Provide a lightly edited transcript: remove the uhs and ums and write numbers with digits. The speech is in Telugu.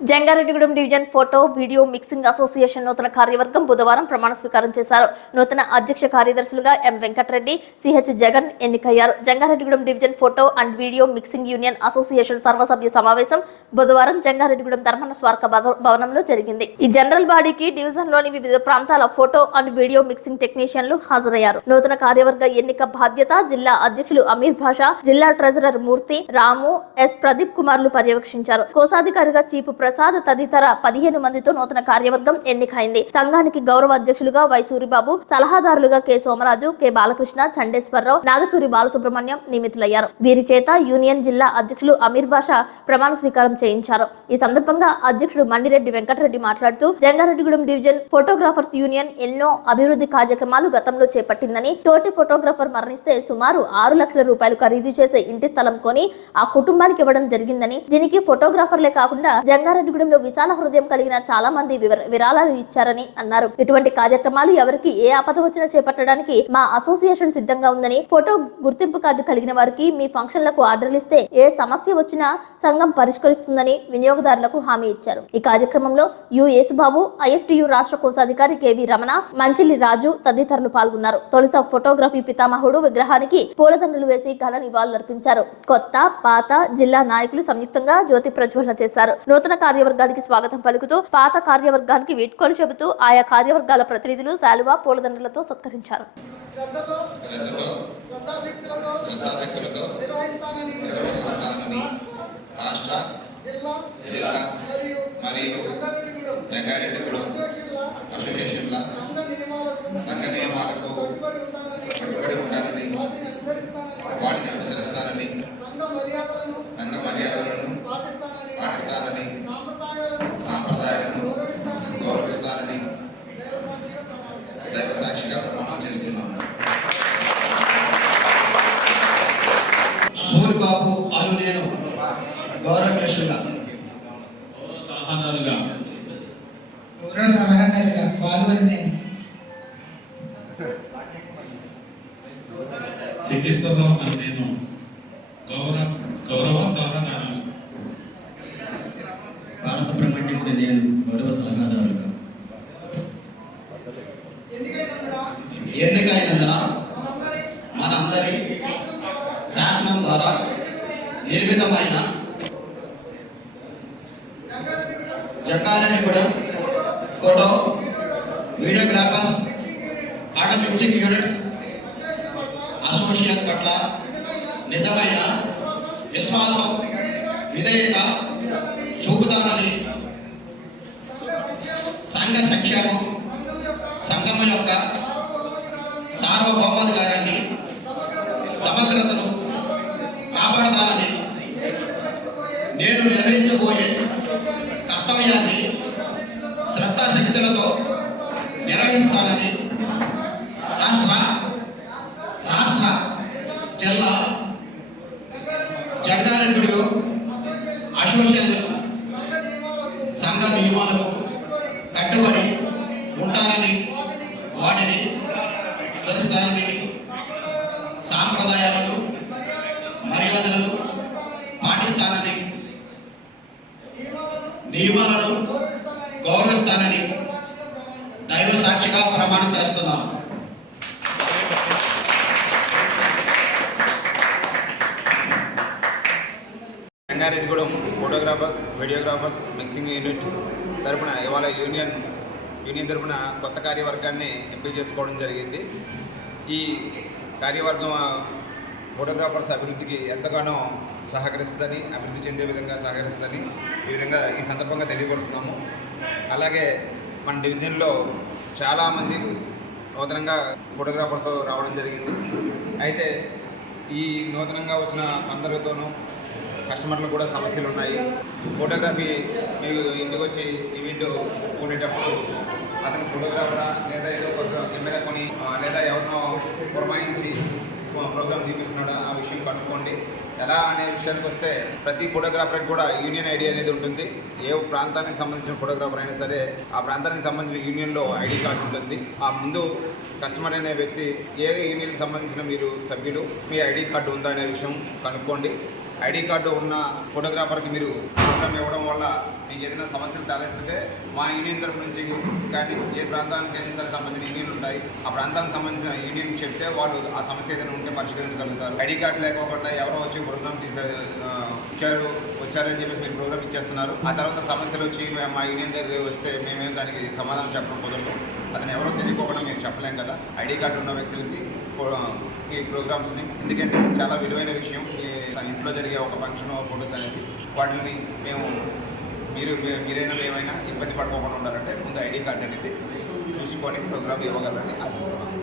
Jangareddygudem division photo video mixing association నూతన కార్యవర్గం బుధవారం ప్రమాణ స్వీకారం చేశారు. నూతన అధ్యక్ష కార్యదర్శులుగా ఎం వెంకటరెడ్డి, సిహెచ్ జగన్ ఎన్నికయ్యారు. Jangareddygudem division photo and video mixing union association సర్వసభ్య సమావేశం బుధవారం జంగారెడ్డిగూడెం ధర్మన స్మారక భవనంలో జరిగింది. ఈ జనరల్ బాడీకి డివిజన్లోని వివిధ ప్రాంతాల ఫోటో అండ్ వీడియో మిక్సింగ్ టెక్నీషియన్లు హాజరయ్యారు. నూతన కార్యవర్గ ఎన్నిక బాధ్యత జిల్లా అధ్యక్షులు అమీర్ భాషా, జిల్లా ట్రెజరర్ మూర్తి, రాము, ఎస్ ప్రదీప్ కుమార్లు పర్యవేక్షించారు. కోశాధికారిగా చీపు ప్రసాద్ తదితర 15 మందితో నూతన కార్యవర్గం ఎన్నికైంది. సంఘానికి గౌరవ అధ్యక్షులుగా వై సూరిబాబు, సలహాదారులుగా కె సోమరాజు, కె బాలకృష్ణ, చండేశ్వరరావు, నాగసూరి బాలసుబ్రహ్మణ్యం నియమితులయ్యారు. వీరి చేత యూనియన్ జిల్లా అధ్యక్షులు అమీర్ బాషా ప్రమాణ స్వీకారం చేయించారు. ఈ సందర్భంగా అధ్యక్షుడు మండిరెడ్డి వెంకటరెడ్డి మాట్లాడుతూ జంగారెడ్డిగూడెం డివిజన్ ఫోటోగ్రాఫర్స్ యూనియన్ ఎన్నో అభివృద్ధి కార్యక్రమాలు గతంలో చేపట్టిందని, తోటి ఫోటోగ్రాఫర్ మరణిస్తే సుమారు 6 లక్షల రూపాయలు ఖరీదు చేసే ఇంటి స్థలం కొని ఆ కుటుంబానికి ఇవ్వడం జరిగిందని, దీనికి ఫోటోగ్రాఫర్లే కాకుండా జంగారెడ్డిగూడెంలో విశాల హృదయం కలిగిన చాలా మంది విరాళాలు ఇచ్చారని అన్నారు. ఇటువంటి కార్యక్రమాలు ఎవరికి ఏ ఆపద వచ్చినా చేపట్టడానికి మా అసోసియేషన్ సిద్ధంగా ఉందని, ఫోటో గుర్తింపు కార్డు కలిగిన వారికి మీ ఫంక్షన్లకు ఆర్డర్లు ఇస్తే ఏ సమస్య వచ్చినా సంఘం పరిష్కరిస్తుందని వినియోగదారులకు హామీ ఇచ్చారు. ఈ కార్యక్రమంలో యు యేసుబాబు, ఐఎఫ్టియు రాష్ట్ర కోశాధికారి కెవి రమణ, మంచిలి రాజు తదితరులు పాల్గొన్నారు. తొలుత ఫోటోగ్రఫీ పితామహుడు విగ్రహానికి పూలదండలు వేసి ఘన నివాళులర్పించారు. కొత్త పాత జిల్లా నాయకులు సంయుక్తంగా జ్యోతి ప్రజ్వలన చేశారు. నూతన కార్యవర్గానికి స్వాగతం పలుకుతూ పాత కార్యవర్గానికి వీడ్కోలు చెబుతూ ఆయా కార్యవర్గాల ప్రతినిధులు శాలువా, పూలదండలతో సత్కరించారు. రాష్ట్ర, జిల్లా మరియు జంగారెడ్డిగూడెం అసోసియేషన్ల సంఘ నియమాలకు కట్టుబడి ఉంటానని, వాటిని అనుసరిస్తానని, సంఘ మర్యాదలను పాటిస్తానని, సాంప్రదాయాలను గౌరవిస్తానని దైవ సాక్షిగా ప్రమాణం చేస్తున్నాను. సూరిబాబు అను నేను గౌరవాధ్యక్షులుగా, గౌరవ సలహాదారుగా పాల్గొని నేను చిట్టిశ్వరరావు అని నేను గౌరవ సలహాదారులు, బాలసుబ్రహ్మణ్యం నేను గౌరవ సలహాదారులుగా ఎన్నికైనందున మనందరి శాసనం ద్వారా నిర్మితమైన Jangareddygudem photo videographers and mixing units association పట్ల నిజమైన విశ్వాసం, విధేయత చూపుతానని, సంఘ సంక్షేమం, సంఘం యొక్క సార్వభౌమాధికారాన్ని, సమగ్రతను కాపాడతానని, నేను నిర్వహించబోయే కర్తవ్యాన్ని శ్రద్ధాశక్తులతో నిర్వహిస్తానని రాష్ట్ర, జిల్లా జంగారెడ్డిగూడెం అసోసియేషన్ సంఘ నియమాలకు కట్టుబడి ఉంటానని, వాటిని అనుసరిస్తానని, సాంప్రదాయాలను మర్యాదలను పాటిస్తానని, నియమాలను గౌరవిస్తానని దైవ సాక్షిగా ప్రమాణం చేస్తున్నాను. Jangareddygudem photographers, videographers mixing unit తరపున ఇవాళ యూనియన్ తరపున కొత్త కార్యవర్గాన్ని ఎంపిక చేసుకోవడం జరిగింది. ఈ కార్యవర్గం ఫోటోగ్రాఫర్స్ అభివృద్ధికి ఎంతగానో సహకరిస్తుందని, అభివృద్ధి చెందే విధంగా సహకరిస్తుందని ఈ సందర్భంగా తెలియపరుస్తున్నాము. అలాగే మన డివిజన్లో చాలామంది నూతనంగా ఫోటోగ్రాఫర్స్ రావడం జరిగింది. అయితే ఈ నూతనంగా వచ్చిన అందరితోనూ కస్టమర్లు కూడా సమస్యలు ఉన్నాయి. ఫోటోగ్రఫీ మీకు ఇంటికి వచ్చి ఈవెంట్ కొనేటప్పుడు అతను ఫోటోగ్రాఫరా లేదా ఏదో కొత్త కెమెరా కొని లేదా ఎవరినో పురమాయించి ప్రోగ్రామ్ తీపిస్తున్నాడా ఆ విషయం కనుక్కోండి. ఎలా అనే విషయానికి వస్తే ప్రతి ఫోటోగ్రాఫర్కి కూడా యూనియన్ ఐడి అనేది ఉంటుంది. ఏ ప్రాంతానికి సంబంధించిన ఫోటోగ్రాఫర్ అయినా సరే ఆ ప్రాంతానికి సంబంధించిన యూనియన్లో ఐడి కార్డు ఉంటుంది. ఆ ముందు కస్టమర్ అనే వ్యక్తి ఏ యూనియన్కి సంబంధించిన మీరు సభ్యులు, మీ ఐడి కార్డు ఉందా అనే విషయం కనుక్కోండి. ఐడి కార్డు ఉన్న ఫోటోగ్రాఫర్కి మీరు ప్రోగ్రామ్ ఇవ్వడం వల్ల మీకు ఏదైనా సమస్యలు తలెత్తితే మా యూనియన్ తరపు నుంచి కానీ ఏ ప్రాంతానికైనా సరే సంబంధించిన యూనియన్లు ఉంటాయి. ఆ ప్రాంతానికి సంబంధించిన యూనియన్ చెప్తే వాళ్ళు ఆ సమస్య ఏదైనా ఉంటే పరిష్కరించగలుగుతారు. ఐడి కార్డు లేకోకుండా ఎవరో వచ్చి ప్రోగ్రామ్ వచ్చారని చెప్పి మీరు ప్రోగ్రామ్ ఇచ్చేస్తున్నారు. ఆ తర్వాత సమస్యలు వచ్చి మా యూనియన్ దగ్గర వస్తే మేమేం దానికి సమాధానం చెప్పడం కుదరదు. అతను ఎవరో తెలియకోకుండా మేము చెప్పలేం కదా ఐడి కార్డు ఉన్న వ్యక్తులకి ఈ ప్రోగ్రామ్స్ని. ఎందుకంటే చాలా విలువైన విషయం ఇంట్లో జరిగే ఒక ఫంక్షన్ ఫొటోస్ అనేది. వాటిని మేము మీరైనా మేమైనా ఇబ్బంది పడుకోకుండా ఉండాలంటే ముందు ఐడి కార్డు అనేది చూసుకొని ప్రోగ్రామ్ ఇవ్వగలరని ఆశిస్తున్నాం.